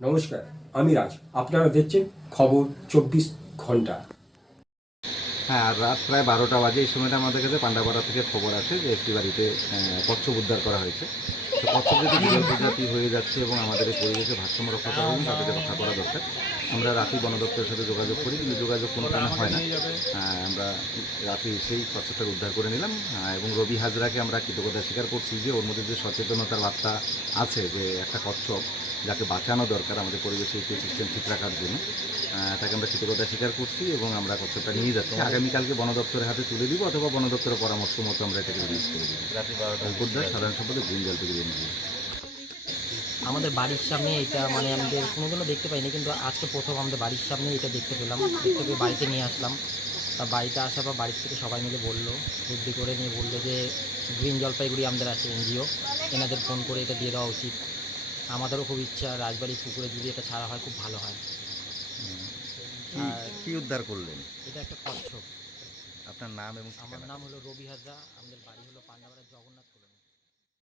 নমস্কার, আমি রাজ। আপনারা দেখছেন খবর চব্বিশ ঘণ্টা। হ্যাঁ আর রাত প্রায় বারোটা বাজে। এই সময়টা আমাদের কাছে পান্ডাপাড়া থেকে খবর আসে যে একটি বাড়িতে কচ্ছপ উদ্ধার করা হয়েছে। তো কচ্ছপ যেহেতু বিরল প্রজাতি হয়ে যাচ্ছে এবং আমাদের এই পরিবেশে ভারসাম্য রক্ষা করা জন্য তাদেরকে রক্ষা করা দরকার। আমরা রাতে বন দপ্তরের সাথে যোগাযোগ করি, কিন্তু যোগাযোগ কোনো কারণে হয় না। আমরা রাতে সেই কচ্ছপটাকে উদ্ধার করে নিলাম। এবং রবি হাজরাকে আমরা কৃতজ্ঞতা স্বীকার করছি যে ওর মধ্যে যে সচেতনতার বার্তা আছে যে একটা কচ্ছপ যাকে বাঁচানো দরকার আমাদের পরিবেশে ইকোসিস্টেম ঠিক রাখার জন্য তাকে আমরা কৃতজ্ঞতা স্বীকার করছি এবং আমরা কচ্ছপটা নিয়ে যাচ্ছি। আগামীকালকে বন দপ্তরের হাতে তুলে দিব অথবা বন দপ্তরের পরামর্শ মতো আমরা এটাকে রিলিজ করে দিব। অঙ্কুরদাস সাধারণ সম্পাদক গ্রিন জল থেকে আমাদের বাড়ির সামনে এটা মানে আমাদের কোনোদিনও দেখতে পাইনি কিন্তু আজকে প্রথম আমাদের বাড়ির সামনে এটা দেখতে পেলাম। দেখতে পেয়ে বাড়িতে নিয়ে আসলাম। তা বাড়িতে আসার পর বাড়ির থেকে সবাই মিলে বলল বুদ্ধি করে নিয়ে বলল যে গ্রিন জলপাইগুড়ি আমাদের আছে এনজিও। এনাদের ফোন করে এটা দিয়ে দেওয়া উচিত। আমাদেরও খুব ইচ্ছা রাজবাড়ির পুকুরে যদি এটা ছাড়া হয় খুব ভালো হয়। আর কি উদ্ধার করলেন? এটা একটা কচ্ছপ। আপনার নাম এবং আমার নাম হলো রবি হাজরা আমাদের বাড়ি হলো জগন্নাথ